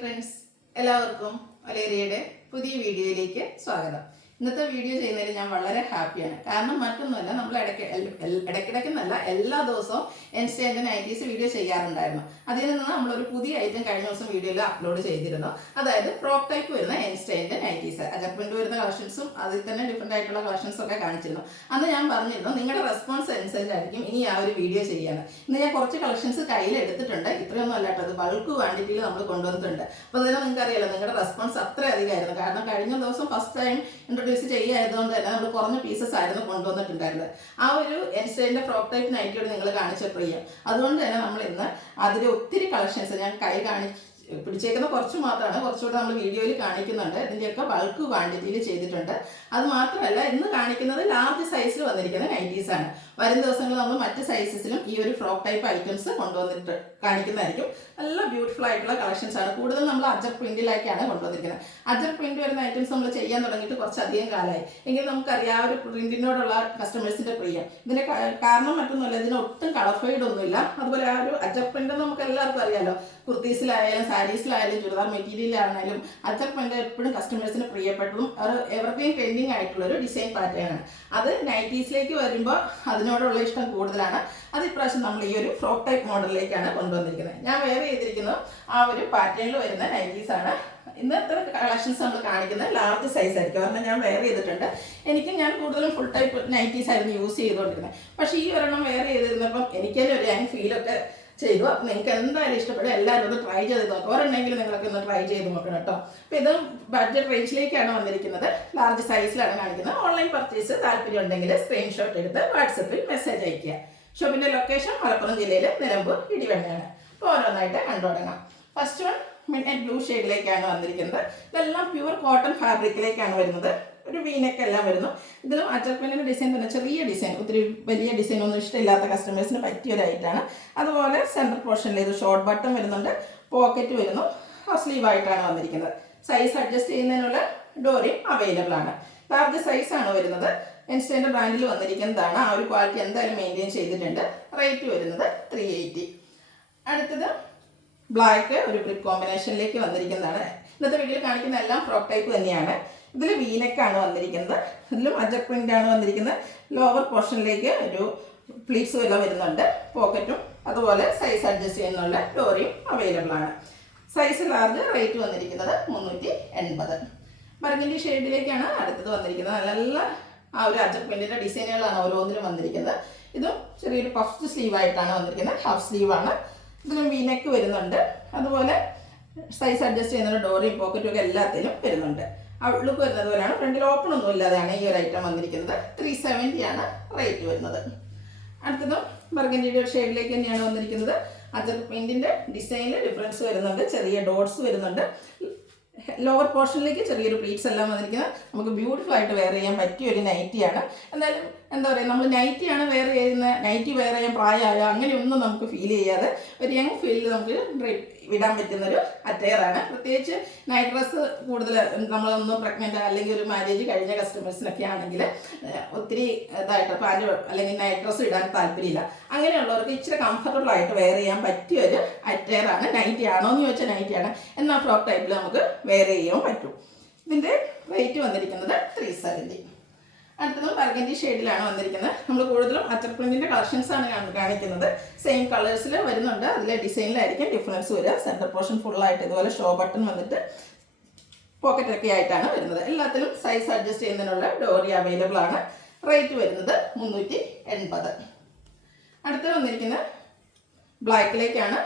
Friends, എല്ലാവർക്കും ഒലേറിയയുടെ പുതിയ വീഡിയോയിലേക്ക് സ്വാഗതം. ഇന്നത്തെ വീഡിയോ ചെയ്യുന്നതിൽ ഞാൻ വളരെ ഹാപ്പിയാണ്. കാരണം മറ്റൊന്നുമല്ല, നമ്മൾ ഇടയ്ക്കിടയ്ക്കെന്നല്ല എല്ലാ ദിവസവും ഇൻസ്റ്റൻ്റെ നൈറ്റീസ് വീഡിയോ ചെയ്യാറുണ്ടായിരുന്നു. അതിൽ നിന്ന് നമ്മളൊരു പുതിയ ഐറ്റം കഴിഞ്ഞ ദിവസം വീഡിയോയിൽ അപ്ലോഡ് ചെയ്തിരുന്നു. അതായത് ഫ്രോക്ക് ടൈപ്പ് വരുന്ന ഇൻസ്റ്റൻ്റെ നൈറ്റീസ്, അജർപ്രിന്റ് വരുന്ന കളക്ഷൻസും അതിൽ തന്നെ ഡിഫറെൻ്റ് ആയിട്ടുള്ള കളക്ഷൻസും ഒക്കെ കാണിച്ചിരുന്നു. അന്ന് ഞാൻ പറഞ്ഞിരുന്നു നിങ്ങളുടെ റെസ്പോൺസ് അനുസരിച്ചായിരിക്കും ഇനി ആ ഒരു വീഡിയോ ചെയ്യാണ്. ഇന്ന് ഞാൻ കുറച്ച് കളക്ഷൻസ് കയ്യിൽ എടുത്തിട്ടുണ്ട്. ഇത്രയൊന്നും അല്ലാട്ടോ, അത് ബൾക്ക് ക്വാണ്ടിറ്റിയിൽ നമ്മൾ കൊണ്ടുവന്നിട്ടുണ്ട്. അപ്പോൾ അതിന് നിങ്ങൾക്ക് അറിയാലോ, നിങ്ങളുടെ റെസ്പോൺസ് അത്ര അധികമായിരുന്നു. കാരണം കഴിഞ്ഞ ദിവസം ഫസ്റ്റ് ടൈം ഇൻട്രൊഡ്യൂസ് ചെയ്യായതുകൊണ്ട് തന്നെ നമ്മൾ കുറഞ്ഞ പീസസ് ആയിരുന്നു കൊണ്ടുവന്നിട്ടുണ്ടായിരുന്നത്. ആ ഒരു ഇൻസ്റ്റൻ്റെ ഫ്രോക്ക് ടൈപ്പ് നൈറ്റിയോട് നിങ്ങൾ കാണിച്ച പ്രിയം, അതുകൊണ്ട് തന്നെ നമ്മൾ ഇന്ന് അതിൽ ഒത്തിരി കളക്ഷൻസ് ഞാൻ പിടിച്ചേക്കുന്ന കുറച്ച് മാത്രമാണ്, കുറച്ചുകൂടെ നമ്മൾ വീഡിയോയിൽ കാണിക്കുന്നുണ്ട്. ഇതിൻ്റെയൊക്കെ ബൾക്ക് ക്വാണ്ടിറ്റിയിൽ ചെയ്തിട്ടുണ്ട്. അത് മാത്രമല്ല, ഇന്ന് കാണിക്കുന്നത് ലാർജ് സൈസിൽ വന്നിരിക്കുന്ന നൈറ്റീസാണ്. വരും ദിവസങ്ങളിൽ നമ്മൾ മറ്റ് സൈസസിലും ഈ ഒരു ഫ്രോക്ക് ടൈപ്പ് ഐറ്റംസ് കൊണ്ടുവന്നിട്ട് കാണിക്കുന്നതായിരിക്കും. നല്ല ബ്യൂട്ടിഫുൾ ആയിട്ടുള്ള കളക്ഷൻസ് ആണ്. കൂടുതൽ നമ്മൾ അജർ പ്രിന്റിലേക്കാണ് കൊണ്ടുവന്നിരിക്കുന്നത്. അജർ പ്രിന്റ് വരുന്ന ഐറ്റംസ് നമ്മൾ ചെയ്യാൻ തുടങ്ങിയിട്ട് കുറച്ചധികം കാലമായി. എങ്കിലും നമുക്കറിയാം ഒരു പ്രിന്റിനോടുള്ള കസ്റ്റമേഴ്സിന്റെ പ്രിയം. ഇതിന്റെ കാരണം മറ്റൊന്നുമല്ല, ഇതിന് ഒട്ടും കളർ ഫെയ്ഡ് ഒന്നുമില്ല. അതുപോലെ ആ ഒരു അജർ പ്രിന്റ് നമുക്ക് എല്ലാവർക്കും അറിയാലോ, കുർത്തീസിലായാലും സാരീസിലായാലും ചുരിദാർ മെറ്റീരിയലാണെങ്കിലും അജർ പ്രിന്റ് എപ്പോഴും കസ്റ്റമേഴ്സിന് പ്രിയപ്പെട്ടതും എവർഗ്രീൻ ട്രെൻഡിങ് ആയിട്ടുള്ള ഒരു ഡിസൈൻ പാറ്റേൺ ആണ്. അത് നൈറ്റീസിലേക്ക് വരുമ്പോൾ അതിനോടുള്ള ഇഷ്ടം കൂടുതലാണ്. അത് ഇപ്രാവശ്യം നമ്മൾ ഈ ഒരു ഫ്രോക്ക് ടൈപ്പ് മോഡലിലേക്കാണ് കൊണ്ടുവന്നിരിക്കുന്നത്. ഞാൻ വെയർ ചെയ്തിരിക്കുന്നത് ആ ഒരു പാറ്റേണിൽ വരുന്ന നൈറ്റീസാണ്. ഇന്നത്തെ കളക്ഷൻസ് നമ്മൾ കാണിക്കുന്നത് ലാർജ് സൈസ് ആയിരിക്കും. കാരണം ഞാൻ വെയർ ചെയ്തിട്ടുണ്ട്. ഞാൻ കൂടുതലും ഫുൾ ടൈപ്പ് നൈറ്റീസ് ആയിരുന്നു യൂസ് ചെയ്തുകൊണ്ടിരുന്നത്. പക്ഷേ ഈ ഒരെണ്ണം വെയർ ചെയ്തിരുന്നപ്പം എനിക്കതിൽ ഒരു യാങ് ഫീലൊക്കെ ചെയ്തു. അപ്പം നിങ്ങൾക്ക് എന്തായാലും ഇഷ്ടപ്പെടും, എല്ലാവരും ഒന്ന് ട്രൈ ചെയ്ത് നോക്കാം. ഒരെണ്ണമെങ്കിലും നിങ്ങൾക്ക് ഒന്ന് ട്രൈ ചെയ്ത് നോക്കണം കേട്ടോ. അപ്പോൾ ഇത് ബഡ്ജറ്റ് റേഞ്ചിലേക്കാണ് വന്നിരിക്കുന്നത്. ലാർജ് സൈസിലാണ് കാണിക്കുന്നത്. ഓൺലൈൻ പർച്ചേസ് താല്പര്യം ഉണ്ടെങ്കിൽ സ്ക്രീൻഷോട്ട് എടുത്ത് വാട്സപ്പിൽ മെസ്സേജ് അയയ്ക്കുക. ഷോപ്പിൻ്റെ ലൊക്കേഷൻ മലപ്പുറം ജില്ലയിൽ നിലമ്പൂർ ഇടിവണ്ണയാണ്. അപ്പോൾ ഓരോന്നായിട്ട് കണ്ടു തുടങ്ങാം. First one midnight blue ഷെയ്ഡിലേക്കാണ് വന്നിരിക്കുന്നത്. ഇതെല്ലാം പ്യുവർ കോട്ടൺ ഫാബ്രിക്കിലേക്കാണ് വരുന്നത്. ഒരു വീനൊക്കെ എല്ലാം വരുന്നു. ഇതിലും അജർപ്രിന്റിന്റെ ഡിസൈൻ തന്നെ ചെറിയ ഡിസൈൻ, ഒത്തിരി വലിയ ഡിസൈൻ ഒന്നും ഇഷ്ടമില്ലാത്ത കസ്റ്റമേഴ്സിന് പറ്റിയ ഒരു ഐറ്റാണ്. അതുപോലെ സെൻട്രൽ പോർഷനിൽ ഇത് ഷോർട്ട് ബട്ടൺ വരുന്നുണ്ട്, പോക്കറ്റ് വരുന്നു, സ്ലീവ് ആയിട്ടാണ് വന്നിരിക്കുന്നത്. സൈസ് അഡ്ജസ്റ്റ് ചെയ്യുന്നതിനുള്ള ഡോറിയും അവൈലബിൾ ആണ്. ലാർജ് സൈസാണ് വരുന്നത്. ഇൻസ്റ്റൻ്റെ ബ്രാൻഡിൽ വന്നിരിക്കുന്നതാണ്. ആ ഒരു ക്വാളിറ്റി എന്തായാലും മെയിൻറ്റെയിൻ ചെയ്തിട്ടുണ്ട്. റേറ്റ് വരുന്നത് 380. അടുത്തത് ബ്ലാക്ക് ഒരു ബ്രിക്ക് കോമ്പിനേഷനിലേക്ക് വന്നിരിക്കുന്നതാണ്. ഇന്നത്തെ വീഡിയോയിൽ കാണിക്കുന്ന എല്ലാം ഫ്രോക്ക് ടൈപ്പ് തന്നെയാണ്. ഇതിൽ വീനെക്കാണ് വന്നിരിക്കുന്നത്. ഇതിലും അജർ പ്രിന്റ് ആണ് വന്നിരിക്കുന്നത്. ലോവർ പോർഷനിലേക്ക് ഒരു പ്ലീറ്റ്സ് എല്ലാം വരുന്നുണ്ട്, പോക്കറ്റും അതുപോലെ സൈസ് അഡ്ജസ്റ്റ് ചെയ്യുന്നുള്ള ഡോറിയും അവൈലബിൾ ആണ്. Size large. റേറ്റ് വന്നിരിക്കുന്നത് 380. ബർഗണ്ടി ഷെയ്ഡിലേക്കാണ് അടുത്തത് വന്നിരിക്കുന്നത്. നല്ല ആ ഒരു അജർ പ്രിന്റിന്റെ ഡിസൈനുകളാണ് ഓരോന്നിലും വന്നിരിക്കുന്നത്. ഇതും ചെറിയൊരു പഫ്ഡ് സ്ലീവ് ആയിട്ടാണ് വന്നിരിക്കുന്നത്. ഹാഫ് സ്ലീവ് ആണ്. ഇതിലും വീനെക്ക് വരുന്നുണ്ട്. അതുപോലെ സൈസ് അഡ്ജസ്റ്റ് ചെയ്യുന്ന ഡോറിയും പോക്കറ്റും ഒക്കെ എല്ലാത്തിലും വരുന്നുണ്ട്. ഔട്ട്ലുക്ക് വരുന്നത് പോലെയാണ്. ഫ്രണ്ടിൽ ഓപ്പൺ ഒന്നും ഇല്ലാതെയാണ് ഈ ഒരു ഐറ്റം വന്നിരിക്കുന്നത്. 370 ആണ് റേറ്റ് വരുന്നത്. അടുത്തതും ബർഗൻഡിയുടെ ഒരു ഷെയ്ഡിലേക്ക് തന്നെയാണ് വന്നിരിക്കുന്നത്. അജർ പ്രിന്റിന്റെ ഡിസൈനിൽ ഡിഫറൻസ് വരുന്നുണ്ട്. ചെറിയ ഡോട്ട്സ് വരുന്നുണ്ട്. ലോവർ പോർഷനിലേക്ക് ചെറിയൊരു പ്ലീറ്റ്സ് എല്ലാം വന്നിരിക്കുന്നത്. നമുക്ക് ബ്യൂട്ടിഫുൾ ആയിട്ട് വെയർ ചെയ്യാൻ പറ്റിയ ഒരു നൈറ്റിയാണ്. എന്തായാലും എന്താ പറയുക, നമ്മൾ നൈറ്റിയാണ് വെയർ ചെയ്യുന്ന, നൈറ്റി വെയർ ചെയ്യാൻ പ്രായമായോ അങ്ങനെയൊന്നും നമുക്ക് ഫീൽ ചെയ്യാതെ ഒരു യങ് ഫീലിൽ നമുക്ക് വിടാൻ പറ്റുന്നൊരു അറ്റയറാണ്. പ്രത്യേകിച്ച് നൈറ്റ് ഡ്രസ്സ് കൂടുതൽ നമ്മളൊന്നും പ്രഗ്നൻ്റ് അല്ലെങ്കിൽ ഒരു മാരേജ് കഴിഞ്ഞ കസ്റ്റമേഴ്സിനൊക്കെ ആണെങ്കിൽ ഒത്തിരി ഇതായിട്ട് പാൻറ് അല്ലെങ്കിൽ നൈറ്റ് ഡ്രസ്സ് ഇടാൻ താല്പര്യമില്ല. അങ്ങനെയുള്ളവർക്ക് ഇച്ചിരി കംഫർട്ടബിൾ ആയിട്ട് വെയർ ചെയ്യാൻ പറ്റിയൊരു അറ്റയറാണ്. നൈറ്റി ആണോ എന്ന് ചോദിച്ചാൽ നൈറ്റിയാണ്. എന്നാൽ ഫ്രോക്ക് ടൈപ്പിൽ നമുക്ക് വെയർ ചെയ്യാൻ പറ്റും. ഇതിൻ്റെ റേറ്റ് വന്നിരിക്കുന്നത് 370. അടുത്തതും ബർഗൻഡി ഷെയ്ഡിലാണ് വന്നിരിക്കുന്നത്. നമ്മൾ കൂടുതലും അജർ പ്രിന്റിന്റെ കളക്ഷൻസ് ആണ് കാണിക്കുന്നത്. സെയിം കളേഴ്സിൽ വരുന്നുണ്ട്. അതിലെ ഡിസൈനിലായിരിക്കും ഡിഫറൻസ് വരിക. സെൻറ്റർ പോർഷൻ ഫുള്ളായിട്ട് ഇതുപോലെ ഷോ ബട്ടൺ വന്നിട്ട് പോക്കറ്റൊക്കെ ആയിട്ടാണ് വരുന്നത്. എല്ലാത്തിലും സൈസ് അഡ്ജസ്റ്റ് ചെയ്യുന്നതിനുള്ള ഡോറി അവൈലബിൾ ആണ്. റേറ്റ് വരുന്നത് 380. അടുത്ത് വന്നിരിക്കുന്നത് ബ്ലാക്കിലേക്കാണ്.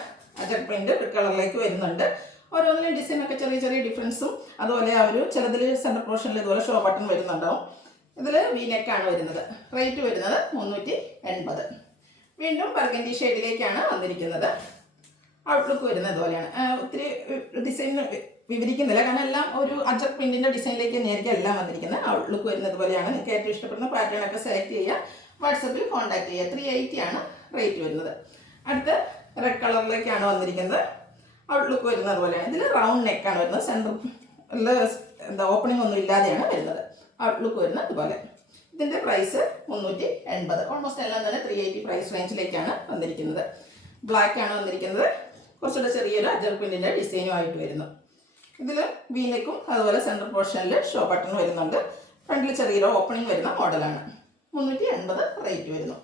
അജർ പ്രിന്റ് കളറിലേക്ക് വരുന്നുണ്ട്. ഓരോന്നിലും ഡിസൈനൊക്കെ ചെറിയ ചെറിയ ഡിഫറൻസും അതുപോലെ ആ ഒരു ചിലതിൽ സെൻറ്റർ പോർഷനിൽ ഇതുപോലെ ഷോ ബട്ടൺ വരുന്നുണ്ടാവും. ഇതിൽ വീനെക്കാണ് വരുന്നത്. റേറ്റ് വരുന്നത് 380. വീണ്ടും ബർഗൻഡി ഷെയ്ഡിലേക്കാണ് വന്നിരിക്കുന്നത്. ഔട്ട്ലുക്ക് വരുന്നത് പോലെയാണ്. ഒത്തിരി ഡിസൈൻ വിവരിക്കുന്നില്ല, കാരണം എല്ലാം ഒരു അജർ പ്രിന്റിന്റെ ഡിസൈനിലേക്ക് തന്നെയായിരിക്കും എല്ലാം വന്നിരിക്കുന്നത്. ഔട്ട്ലുക്ക് വരുന്നത് പോലെയാണ്. നിങ്ങൾക്ക് ഏറ്റവും ഇഷ്ടപ്പെടുന്ന പാറ്റേൺ ഒക്കെ സെലക്ട് ചെയ്യുക, വാട്സപ്പിൽ കോൺടാക്ട് ചെയ്യുക. 380 ആണ് റേറ്റ് വരുന്നത്. അടുത്ത് റെഡ് കളറിലേക്കാണ് വന്നിരിക്കുന്നത്. ഔട്ട്ലുക്ക് വരുന്നത് പോലെയാണ്. ഇതിൽ റൗണ്ട് നെക്കാണ് വരുന്നത്. സെൻറ്റർ ഓപ്പണിംഗ് ഒന്നും ഇല്ലാതെയാണ് വരുന്നത്. ഔട്ട്ലുക്ക് വരുന്നത് അതുപോലെ. ഇതിൻ്റെ പ്രൈസ് 380. ഓൾമോസ്റ്റ് എല്ലാം തന്നെ 380 പ്രൈസ് റേഞ്ചിലേക്കാണ് വന്നിരിക്കുന്നത്. ബ്ലാക്ക് ആണ് വന്നിരിക്കുന്നത്. കുറച്ചുകൂടെ ചെറിയൊരു അജർ പ്രിന്റിൻ്റെ ഡിസൈനുമായിട്ട് വരുന്നു. ഇതിൽ വീനെക്കും അതുപോലെ സെൻറ്റർ പോർഷനിൽ ഷോ ബട്ടൺ വരുന്നുണ്ട്. ഫ്രണ്ടിൽ ചെറിയൊരു ഓപ്പണിംഗ് വരുന്ന മോഡലാണ്. 380 റേറ്റ് വരുന്നു.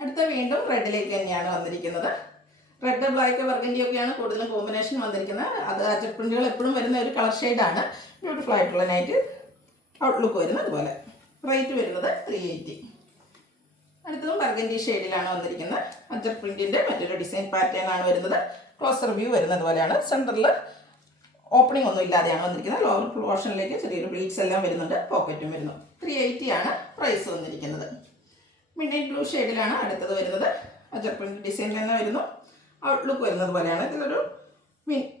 അടുത്ത വീണ്ടും റെഡിലേക്ക് തന്നെയാണ് വന്നിരിക്കുന്നത്. റെഡ്, ബ്ലാക്ക്, ബർഗൻഡി ഒക്കെയാണ് കൂടുതലും കോമ്പിനേഷൻ വന്നിരിക്കുന്നത്. അത് അജക് പ്രിന്റുകൾ എപ്പോഴും വരുന്ന ഒരു കളർ ഷെയ്ഡാണ്. ബ്യൂട്ടിഫുൾ ആയിട്ടുള്ള നൈറ്റ് ഔട്ട്ലുക്ക് വരുന്നത് അതുപോലെ. റേറ്റ് വരുന്നത് 380. അടുത്തതും ബർഗൻഡി ഷെയ്ഡിലാണ് വന്നിരിക്കുന്നത്. അജക് പ്രിന്റിൻ്റെ മറ്റൊരു ഡിസൈൻ പാറ്റേൺ ആണ് വരുന്നത്. ക്ലോസർ വ്യൂ വരുന്നത് പോലെയാണ്. സെൻറ്ററിൽ ഓപ്പണിംഗ് ഒന്നും ഇല്ലാതെയാണ് വന്നിരിക്കുന്നത്. ലോവർ പോർഷനിലേക്ക് ചെറിയൊരു പ്ലീറ്റ്സ് എല്ലാം വരുന്നുണ്ട്. പോക്കറ്റും വരുന്നു. 380 ആണ് പ്രൈസ് വന്നിരിക്കുന്നത്. മിഡ്നൈറ്റ് ബ്ലൂ ഷെയ്ഡിലാണ് അടുത്തത് വരുന്നത്. അജക് പ്രിന്റ് ഡിസൈനിൽ തന്നെ വരുന്നു. ഔട്ട്ലുക്ക് വരുന്നത് പോലെയാണ്. ഇതിലൊരു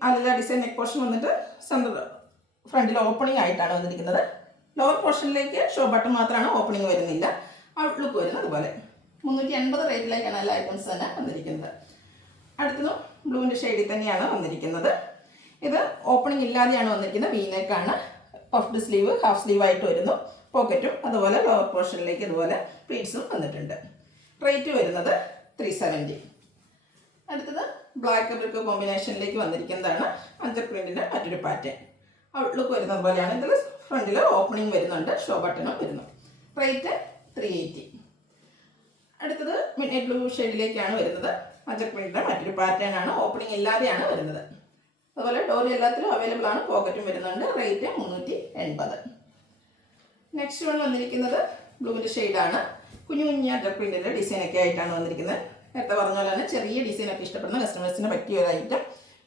അല്ല ഡിസൈൻ നെക്ക് പോർഷൻ വന്നിട്ട് സെൻറ്റർ ഫ്രണ്ടിൽ ഓപ്പണിംഗ് ആയിട്ടാണ് വന്നിരിക്കുന്നത്. ലോവർ പോർഷനിലേക്ക് ഷോ ബട്ടൺ മാത്രമാണ്, ഓപ്പണിംഗ് വരുന്നില്ല. ഔട്ട്ലുക്ക് വരുന്നത് അതുപോലെ. 380 റേറ്റിലേക്കാണ് എല്ലാ ഐറ്റംസ് തന്നെ വന്നിരിക്കുന്നത്. അടുത്തതും ബ്ലൂവിൻ്റെ ഷെയ്ഡിൽ തന്നെയാണ് വന്നിരിക്കുന്നത്. ഇത് ഓപ്പണിംഗ് ഇല്ലാതെയാണ് വന്നിരിക്കുന്നത്. വീനെക്കാണ്. പഫ്ഡ് സ്ലീവ്, ഹാഫ് സ്ലീവ് ആയിട്ട് വരുന്നു. പോക്കറ്റും അതുപോലെ ലോവർ പോർഷനിലേക്ക് ഇതുപോലെ പ്ലീറ്റ്സും വന്നിട്ടുണ്ട്. റേറ്റ് വരുന്നത് 370. അടുത്തത് ബ്ലാക്ക് ബ്രിക്ക് കോമ്പിനേഷനിലേക്ക് വന്നിരിക്കുന്നതാണ് അജക് പ്രിന്റിൻ്റെ മറ്റൊരു പാറ്റേൺ. ഔട്ട്ലുക്ക് വരുന്നത് പോലെയാണ്. ഇതിൽ ഫ്രണ്ടിൽ ഓപ്പണിംഗ് വരുന്നുണ്ട്. ഷോ ബട്ടണും വരുന്നു. റേറ്റ് 380. അടുത്തത് മിഡ്നൈറ്റ് ബ്ലൂ ഷെയ്ഡിലേക്കാണ് വരുന്നത്. അജക് പ്രിന്റിൻ്റെ മറ്റൊരു പാറ്റേൺ ആണ്. ഓപ്പണിംഗ് ഇല്ലാതെയാണ് വരുന്നത്. അതുപോലെ ഡോറി എല്ലാത്തിലും അവൈലബിൾ ആണ്. പോക്കറ്റും വരുന്നുണ്ട്. റേറ്റ് 380. നെക്സ്റ്റ് വൺ വന്നിരിക്കുന്നത് ബ്ലൂവിൻ്റെ ഷെയ്ഡാണ്. കുഞ്ഞു കുഞ്ഞു അജക് പ്രിന്റിൻ്റെ ഡിസൈനൊക്കെ ആയിട്ടാണ് വന്നിരിക്കുന്നത്. നേരത്തെ പറഞ്ഞ പോലെ തന്നെ ചെറിയ ഡിസൈനൊക്കെ ഇഷ്ടപ്പെടുന്ന കസ്റ്റമേഴ്സിന് പറ്റിയ ഒരു ഐറ്റം.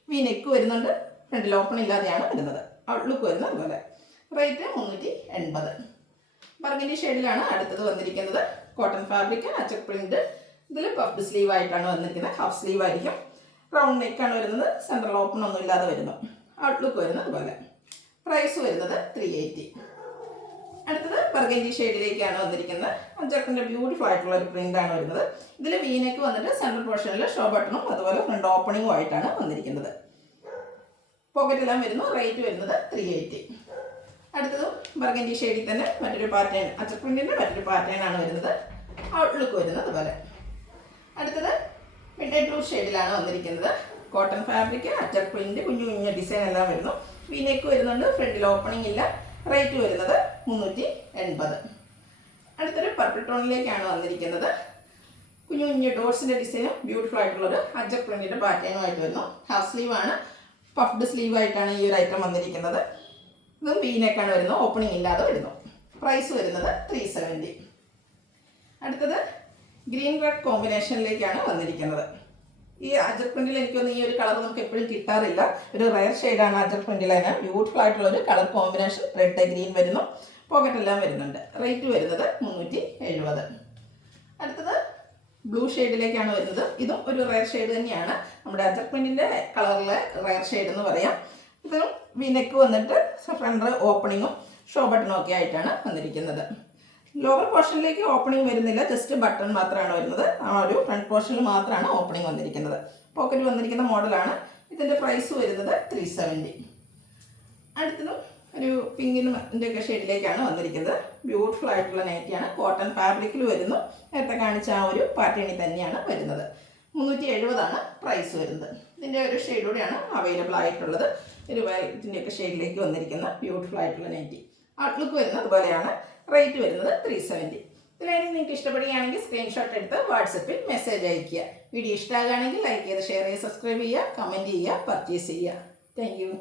വി നെക്ക് വരുന്നുണ്ട്. ഫ്രണ്ടിൽ ഓപ്പൺ ഇല്ലാതെയാണ് വരുന്നത്. ഔട്ട്ലുക്ക് വരുന്നത് അതുപോലെ. റേറ്റ് 380. ബർഗൻഡി ഷെയ്ഡിലാണ് അടുത്തത് വന്നിരിക്കുന്നത്. Cotton fabric, അജക് print. ഇതിൽ പഫ്ഡ് സ്ലീവ് ആയിട്ടാണ് വന്നിരിക്കുന്നത്. ഹാഫ് സ്ലീവ് ആയിരിക്കും. റൗണ്ട് നെക്കാണ് വരുന്നത്. സെൻട്രൽ ഓപ്പൺ ഒന്നും ഇല്ലാതെ വരുന്നു. ഔട്ട്ലുക്ക് വരുന്നത് അതുപോലെ. പ്രൈസ് വരുന്നത് 380. അടുത്തത് ബർഗൻഡി ഷെയ്ഡിലേക്കാണ് വന്നിരിക്കുന്നത്. അജക്കിൻ്റെ ബ്യൂട്ടിഫുൾ ആയിട്ടുള്ള ഒരു പ്രിൻ്റാണ് വരുന്നത്. ഇതിൽ വീനെക്ക് വന്നിട്ട് സെൻട്രൽ പോർഷനിൽ ഷോ ബട്ടണും അതുപോലെ ഫ്രണ്ട് ഓപ്പണിങ്ങും ആയിട്ടാണ് വന്നിരിക്കുന്നത്. പോക്കറ്റെല്ലാം വരുന്നു. റേറ്റ് വരുന്നത് 380. അടുത്തതും ബർഗൻഡി ഷെയ്ഡിൽ തന്നെ മറ്റൊരു പാറ്റേൺ, അജക് പ്രിന്റിൻ്റെ മറ്റൊരു പാറ്റേൺ ആണ് വരുന്നത്. ഔട്ട്ലുക്ക് വരുന്നത് അതുപോലെ. അടുത്തത് മിഡ്നൈറ്റ് ബ്ലൂ ഷെയ്ഡിലാണ് വന്നിരിക്കുന്നത്. കോട്ടൺ ഫാബ്രിക്, അജക് പ്രിന്റ്, കുഞ്ഞു കുഞ്ഞു ഡിസൈൻ എല്ലാം വരുന്നു. വീനെക്ക് വരുന്നുണ്ട്. ഫ്രണ്ടിൽ ഓപ്പണിംഗ് ഇല്ല. റേറ്റ് വരുന്നത് 380. അടുത്തൊരു പർപ്പിൾ ടോണിലേക്കാണ് വന്നിരിക്കുന്നത്. കുഞ്ഞു കുഞ്ഞു ഡോട്ട്സിൻ്റെ ഡിസൈനും ബ്യൂട്ടിഫുൾ ആയിട്ടുള്ളൊരു അജക് പ്രിന്റിൻ്റെ പാറ്റേണുമായിട്ട് വരുന്നു. ഹാഫ് സ്ലീവ് ആണ്. പഫ്ഡ് സ്ലീവ് ആയിട്ടാണ് ഈ ഒരു ഐറ്റം വന്നിരിക്കുന്നത്. ഇതും വീനെക്കാണ് വരുന്നത്. ഓപ്പണിംഗ് ഇല്ലാതെ വരുന്നു. പ്രൈസ് വരുന്നത് 370. അടുത്തത് ഗ്രീൻ റെഡ് കോമ്പിനേഷനിലേക്കാണ് വന്നിരിക്കുന്നത്. ഈ അജക് പ്രിന്റിൽ എനിക്കൊന്നും ഈ ഒരു കളർ നമുക്ക് എപ്പോഴും കിട്ടാറില്ല. ഒരു റയർ ഷെയ്ഡാണ് അജക് പ്രിന്റിൽ. അതിന് ബ്യൂട്ടിഫുൾ ആയിട്ടുള്ളൊരു കളർ കോമ്പിനേഷൻ. റെഡ് ഗ്രീൻ വരുന്നു. പോക്കറ്റ് എല്ലാം വരുന്നുണ്ട്. റേറ്റ് വരുന്നത് 370. അടുത്തത് ബ്ലൂ ഷെയ്ഡിലേക്കാണ് വരുന്നത്. ഇതും ഒരു റയർ ഷെയ്ഡ് തന്നെയാണ്. നമ്മുടെ അജക് പ്രിന്റിൻ്റെ കളറിലെ റയർ ഷെയ്ഡ് എന്ന് പറയാം. ഇതിനും വിനെക്ക് വന്നിട്ട് ഫ്രണ്ട് ഓപ്പണിങ്ങും ഷോ ബട്ടണും ഒക്കെ ആയിട്ടാണ് വന്നിരിക്കുന്നത്. ലോവർ പോർഷനിലേക്ക് ഓപ്പണിംഗ് വരുന്നില്ല. ജസ്റ്റ് ബട്ടൺ മാത്രമാണ് വരുന്നത്. ആ ഒരു ഫ്രണ്ട് പോർഷനിൽ മാത്രമാണ് ഓപ്പണിംഗ് വന്നിരിക്കുന്നത്. പോക്കറ്റ് വന്നിരിക്കുന്ന മോഡലാണ്. ഇതിൻ്റെ പ്രൈസ് വരുന്നത് 370. അടുത്തതും ഒരു പിങ്കിൻ്റെ ഒക്കെ ഷെയ്ഡിലേക്കാണ് വന്നിരിക്കുന്നത്. ബ്യൂട്ടിഫുൾ ആയിട്ടുള്ള നൈറ്റിയാണ്. കോട്ടൺ ഫാബ്രിക്കിൽ വരുന്നു. നേരത്തെ കാണിച്ച ആ ഒരു പാറ്റേണിൽ തന്നെയാണ് വരുന്നത്. 370 പ്രൈസ് വരുന്നത്. ഇതിൻ്റെ ഒരു ഷെയ്ഡൂടെയാണ് അവൈലബിൾ ആയിട്ടുള്ളത്. ഒരു വയലറ്റിൻ്റെയൊക്കെ ഷെയ്ഡിലേക്ക് വന്നിരിക്കുന്ന ബ്യൂട്ടിഫുൾ ആയിട്ടുള്ള നൈറ്റി. ഔട്ട്ലുക്ക് വരുന്നത് അതുപോലെയാണ്. റേറ്റ് വരുന്നത് 370. ഇതിലാണെങ്കിൽ നിങ്ങൾക്ക് ഇഷ്ടപ്പെടുകയാണെങ്കിൽ സ്ക്രീൻഷോട്ട് എടുത്ത് വാട്സപ്പിൽ മെസ്സേജ് അയയ്ക്കുക. വീഡിയോ ഇഷ്ടമാകുകയാണെങ്കിൽ ലൈക്ക് ചെയ്ത് ഷെയർ ചെയ്യുക, സബ്സ്ക്രൈബ് ചെയ്യുക, കമൻറ്റ് ചെയ്യുക, പർച്ചേസ് ചെയ്യുക. Thank you.